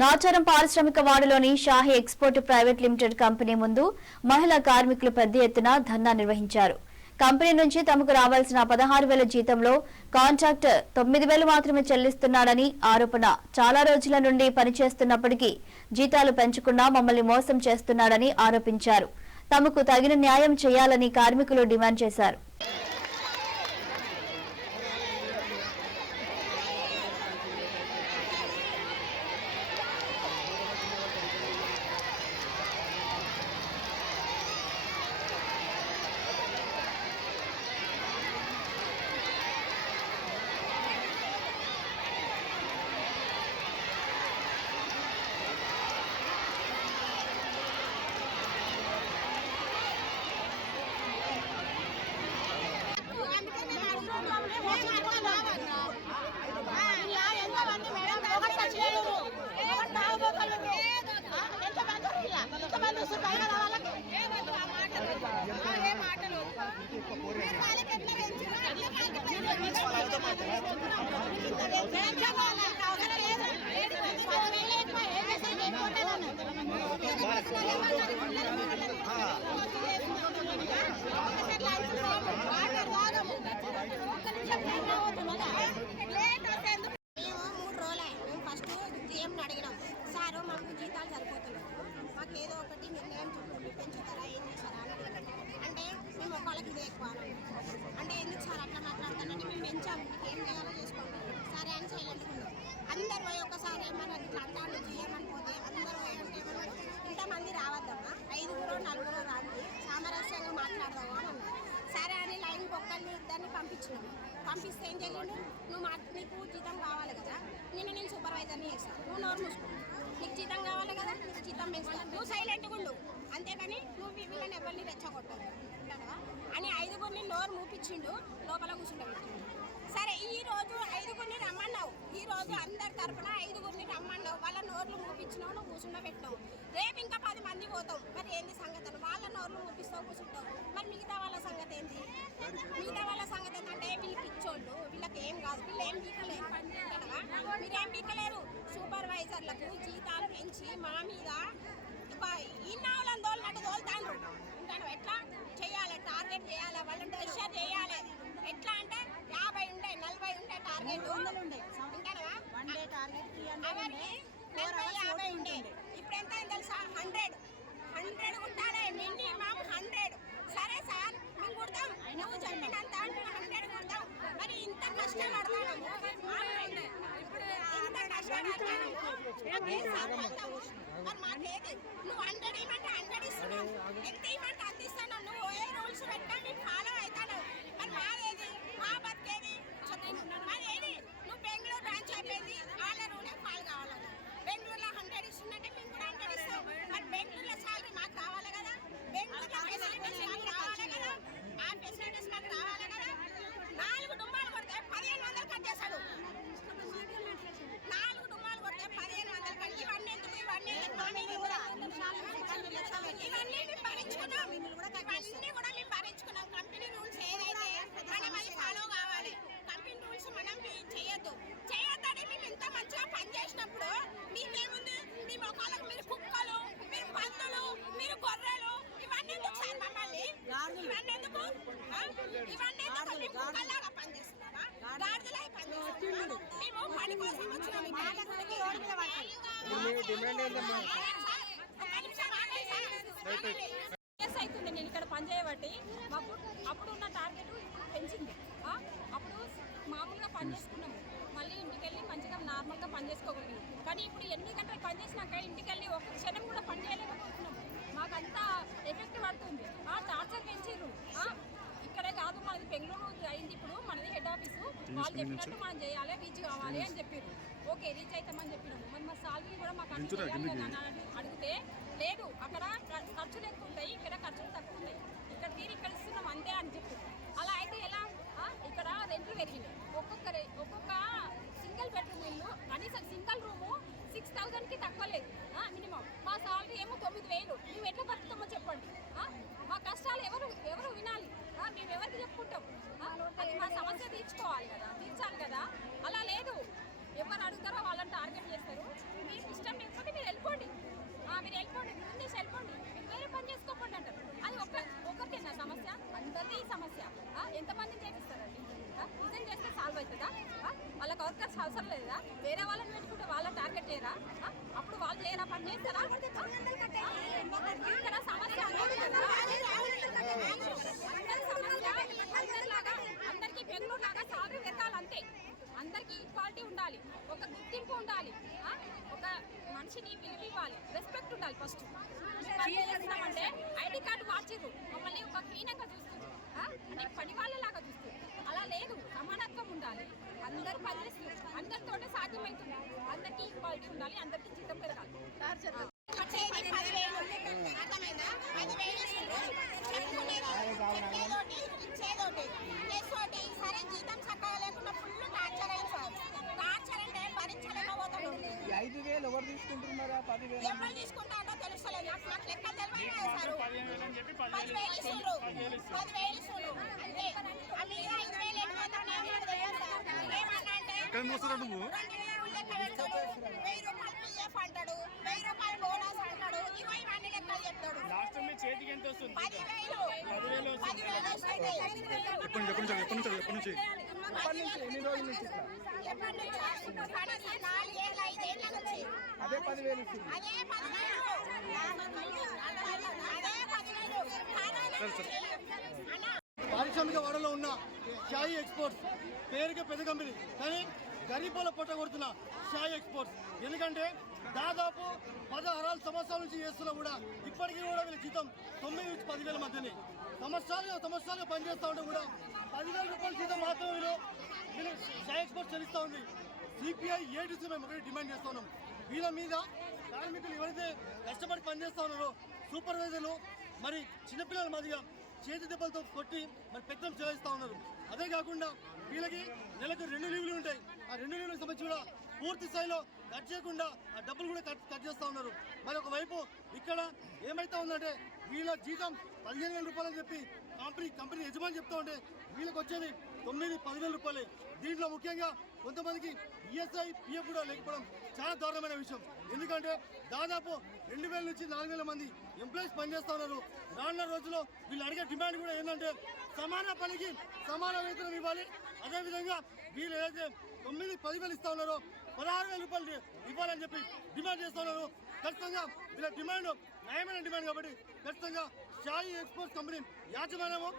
నాచారం పారిశ్రామిక వాడలోని Shahi export private limited company ముందు మహిళా కార్మికులు పెద్ద ఎత్తున ధర్నా నిర్వహించారు. కంపెనీ నుంచి తమకు రావాల్సిన 16,000 జీతంలో కాంట్రాక్టర్ 9,000 మాత్రమే చెల్లిస్తున్నాడని ఆరోపణ. చాలా రోజుల నుండి పనిచేస్తున్నప్పటికీ జీతాలు పెంచకుండా మమ్మల్ని మోసం చేస్తున్నాడని ఆరోపించారు. తమకు తగిన న్యాయం చేయాలని కార్మికులు డిమాండ్ చేశారు. అడిగినాం సారు మాకు జీతాలు సరిపోతున్నాయి, మాకు ఏదో ఒకటి నిర్ణయం చెప్పండి, పెంచుతారా ఏం చేస్తారా అంటే మేము ఒకళ్ళకి ఇది ఎక్కువ అంటే ఎందుకు సార్ అట్లా మాట్లాడతానంటే మేము పెంచాము, ఏం చేయాలో చేసుకోండి సరే అని సైలెంట్గా ఉన్నాం. అందరు పోయి ఒకసారి ఏమన్నా ఇట్లా అంటాను చేయమని పోతే అందరు పోయి అంటే ఏమన్నా ఇంతమంది రావద్దమ్మా, 5గురో 4గురో రాండి సామరస్యంగా మాట్లాడదాము అని అన్నారు. సరే అని లైన్కి ఒక్కరిని ఇద్దరిని పంపించినాము. పంపిస్తే ఏం చేయండి, నీకు జీతం కావాలి కదా, నేను సూపర్వైజర్ని చేస్తాను, నువ్వు నోరు మూసుకున్నావు, నీకు జీతం కావాలి కదా, నీకు జీతం పెంచుతాను, నువ్వు సైలెంట్గా ఉండు, అంతేకాని నువ్వు వీళ్ళని ఎవరిని రెచ్చగొట్టదు అని 5గురిని నోరు మూపించిండు, లోపల కూర్చుండబెట్టిండు. సరే ఈ రోజు 5గురిని రమ్మన్నావు, ఈ రోజు అందరి తరఫున 5గురిని రమ్మన్నావు, వాళ్ళ నోర్లు మూపించినావు, నువ్వు కూర్చుండబెట్టావు. రేపు ఇంకా 10 మంది పోతావు, మరి ఏంది సంగతి? వాళ్ళ నోర్లు మూపిస్తావు, కూర్చుంటావు, మరి మిగతా వాళ్ళ సంగతి ఏంటి? మిగతా వాళ్ళ సంగతి ఏంటంటే వీళ్ళకి ఇచ్చోళ్ళు, వీళ్ళకి ఏం కాదు, వీళ్ళు ఏం పీకలేరు, మీరేం పీకలేరు. సూపర్వైజర్లకు జీతాలు పెంచి మా మీద ఇన్నాళ్ళని తోలినట్టు తోలుతాను ఉంటాను. ఎట్లా చేయాలి? టార్గెట్ చేయాలి, వాళ్ళని ప్రెషర్ చేయాలి. ఎట్లా అంటే 50 ఉండే 40 ఉండే టార్గెట్ ఉంటానవా, అవరికి 40-50 ఉండే, ఇప్పుడు ఎంత తెలుసా? 100 ఉండాలి, మినిమం 100. సరే సార్ మేము కుడతాం, నువ్వు చెప్పినంత 100 కుడతాం. మరి ఇంత కష్టపడతాను, ఇంత కష్టపడతాను, మరి మాకేది? నువ్వు 100 ఇవ్వమంటే 100 ఇస్తున్నావు, ఎంత ఇవ్వమంటే అంత ఇస్తాను. నువ్వు ఏ రూల్స్ పెట్టా నేను ఫాలో అవుతాను. మరి మాదేది? మా బతికేది? మరి ఏది? నువ్వు బెంగళూరు బ్రాంచ్ అయిపోయింది, వాళ్ళ రూలే ఫాలో కావాలి. బెంగళూరులో 100 ఇస్తుందంటే మేము కూడా 100 ఇస్తాం. మరి బెంగళూరులో శాలరీ మాకు కావాలి కదా, బెంగళూరులో ఫెసిలిటీస్ మాకు రావాలి కదా, ఆ ఫెసిలిటీస్ మాకు రావాలి కదా. 4 డుమ్మాలు కొడితే 1500 కట్ చేశాడు, 4 డుమ్మాలు కొడితే 1500 కట్. ఇవన్నీ ఎందుకు? ఇవన్నీ మేము భరించుకున్నాం, ఇవన్నీ కూడా మేము భరించుకున్నాం. కంపెనీ రూల్స్ ఏదైతే మనం అది ఫాలో కావాలి, కంపెనీ రూల్స్ మనం చేయొద్దని మేము ఇంత మంచిగా పనిచేసినప్పుడు మీకేముంది? మీ మొక్కలకు మీరు కుక్కలు, మీరు పందులు, మీరు గొర్రెలు, ఇవన్నీ ఎందుకు సార్? మమ్మల్ని ఇవన్నీ ఎందుకు? ఇవన్నీ ఎందుకు? మేము కుక్కల్లాగా పనిచేస్తున్నామా? గాడిదలా పనిచేస్తున్నామా? మేము పని కోసం వచ్చినాం. అవుతుంది నేను ఇక్కడ పనిచేయబట్టి మాకు అప్పుడు ఉన్న టార్గెట్ పెంచింది. అప్పుడు మామూలుగా పని చేసుకున్నాము, మళ్ళీ ఇంటికి వెళ్ళి మంచిగా నార్మల్గా పని చేసుకోగలిగాము. కానీ ఇప్పుడు 8 గంటలు పని చేసినాక ఇంటికి వెళ్ళి ఒక క్షణం కూడా పని చేయలేకపోతున్నాము. మాకంతా ఎఫెక్ట్ పడుతుంది. టార్చర్ పెంచారు. ఇక్కడే కాదు, మనది బెంగళూరు అయింది, ఇప్పుడు మనది హెడ్ ఆఫీసు. వాళ్ళు చెప్పినట్టు మనం చేయాలి, రీచ్ కావాలి అని చెప్పారు. ఓకే రీచ్ అవుతామని చెప్పినాము. మరి మా సాలరీ కూడా మాకు అడిగితే లేదు, అక్కడ ఖర్చులు ఎక్కువ ఉంటాయి, ఇక్కడ ఖర్చులు తక్కువ ఉన్నాయి, ఇక్కడ ఇక్కడ ఇస్తున్నాం అంతే అని చెప్పి. అలా అయితే ఎలా? ఇక్కడ రెంట్లు పెరిగింది. ఒక్కొక్క సింగిల్ బెడ్రూమ్ ఇల్లు కనీసం సింగిల్ రూము 6000కి తక్కువ లేదు మినిమం. మా సాలరీ ఏమో 9000. మేము ఎట్లా బతుకుతామో చెప్పండి. మా కష్టాలు ఎవరు వినాలి? మేము ఎవరికి చెప్పుకుంటాం? అది మా సమస్య తీర్చాలి కదా. అలా లేదు. ఎవరు అడుగుతారో వాళ్ళని టార్గెట్ చేస్తారు. మీకు ఇష్టం లేకపోతే మీరు వెళ్ళిపోండి, మీరు వెళ్ళిపోండి, ముందేసి వెళ్ళిపోండి, మీరు వేరే పని చేసుకోకండి అంటారు. అది ఒక్కరికేనా సమస్య? అందరిది సమస్య. ఎంతమందిని చేపిస్తారండి? రిజైన్ చేస్తే సాల్వ్ అవుతుందా? వాళ్ళకి వర్కర్స్ అవసరం లేదా? వేరే వాళ్ళని పెట్టుకుంటే వాళ్ళని టార్గెట్ చేయరా? అప్పుడు వాళ్ళు చేయరా, పని చేస్తారా? ఇక్కడ సమస్య అందరి సమస్య అందరిలాగా, అందరికీ బెంగళూరు లాగా సాలరీ పెరగాలి అంతే. అందరికీ ఈక్వాలిటీ ఉండాలి, ఒక గుర్తింపు ఉండాలి, ఒక మనిషిని విలువివ్వాలి, రెస్పెక్ట్ ఉండాలి. ఫస్ట్ అంటే ఐడి కార్డు మార్చిరు, మమ్మల్ని ఒక హీనంగా చూస్తుంది, అంటే పని వాళ్ళలాగా చూస్తుంది. అలా లేదు, సమానత్వం ఉండాలి. అందరూ పనిచేస్తారు, అందరితోనే సాధ్యమవుతుంది. అందరికీ ఈక్వాలిటీ ఉండాలి, అందరికీ జీతం పెరగాలి. అర్థమైందా? 10,000 ఇచ్చేదోటి ప్లస్ సరే జీతం చక్కగా లేకుండా ఫుల్ టార్చర్ అయింది సార్. టార్చర్ అంటే భరించలేకపోతాడు. 5,000 ఎవరు తీసుకుంటున్నారా? 10,000 ఎవరు తీసుకుంటారో తెలుస్తలేదు. నాకు లెక్కలు తెలియదు సార్. 10,000 ఇస్తుండ్రు, 10,000 ఇస్తుండ్రు అంతే. ఆ మీద 5,000 ఎటుపోతానే తెలియదు సార్. ఏమన్నా అంటే 2,000 లెక్క పెడతాడు, 1,000 రూపాయలు పిఎఫ్ అంటాడు, 1,000 రూపాయలు బోనస్ అంటాడు. ఇవన్నీ లెక్కలు చెప్తాడు. లాస్ట్ మీ చేతికి ఎంత వస్తుంది? 10,000 వస్తుంది. ఎప్పటి నుంచి ఎన్ని రోజుల నుంచి ఇట్లా? ఎప్పటి నుంచి? 4 ఏళ్ళ 5 ఏళ్ళ నుంచి అదే 10,000 ఇస్తుంది. అదే 10,000. పారిశ్రామిక వాడలో ఉన్న షాయి ఎక్స్పోర్ట్స్ పేరుకే పెద్ద కంపెనీ, కానీ గరీబుల పొట్ట కొడుతున్న షాయి ఎక్స్పోర్ట్స్. ఎందుకంటే దాదాపు 16 సంవత్సరాల నుంచి చేస్తున్నా కూడా ఇప్పటికీ కూడా వీళ్ళ జీతం 9 నుంచి 10,000 మధ్యనే. సంవత్సరాలుగా పనిచేస్తూ ఉంటే కూడా 10,000 రూపాయల జీతం మాత్రం వీళ్ళు షాయి ఎక్స్పోర్ట్స్ చెల్లిస్తూ ఉంది. సిపిఐ ఏటీసీ మేము ఒకటి డిమాండ్ చేస్తూ ఉన్నాం. వీళ్ళ మీద కార్మికులు ఎవరైతే కష్టపడి పనిచేస్తూ ఉన్నారో సూపర్వైజర్లు మరి చిన్నపిల్లల మాదిగా చేతి దెబ్బలతో కొట్టి మరి పెద్దలు చెల్లిస్తూ ఉన్నారు. అదే కాకుండా వీళ్ళకి నెలకు 2 లీవ్లు ఉంటాయి. ఆ 2 లీవ్లకు సంబంధించి కూడా పూర్తి స్థాయిలో కట్ చేయకుండా ఆ డబ్బులు కూడా కట్ చేస్తూ ఉన్నారు. మరి ఒకవైపు ఇక్కడ ఏమైతే ఉందంటే వీళ్ళ జీతం 15,000 రూపాయలు అని చెప్పి కంపెనీ యజమాని చెప్తా ఉంటే వీళ్ళకి వచ్చేది 9-10,000 రూపాయలే. దీంట్లో ముఖ్యంగా కొంతమందికి ఈఎస్ఐ పిఎఫ్ కూడా లేకపోవడం చాలా దారుణమైన విషయం. ఎందుకంటే దాదాపు 2,000 నుంచి 4,000 మంది ఎంప్లాయీస్ పనిచేస్తూ ఉన్నారు. రానున్న రోజుల్లో వీళ్ళు అడిగే డిమాండ్ కూడా ఏంటంటే సమాన పనికి సమాన వేతనం ఇవ్వాలి. అదేవిధంగా వీళ్ళు ఏదైతే 9-10,000 ఇస్తా ఉన్నారో 16,000 రూపాయలు ఇవ్వాలని చెప్పి డిమాండ్ చేస్తూ ఉన్నారు. ఖచ్చితంగా వీళ్ళ డిమాండ్ న్యాయమైన డిమాండ్ కాబట్టి ఖచ్చితంగా షాయి ఎక్స్పోర్ట్స్ కంపెనీ యాజమాన్యము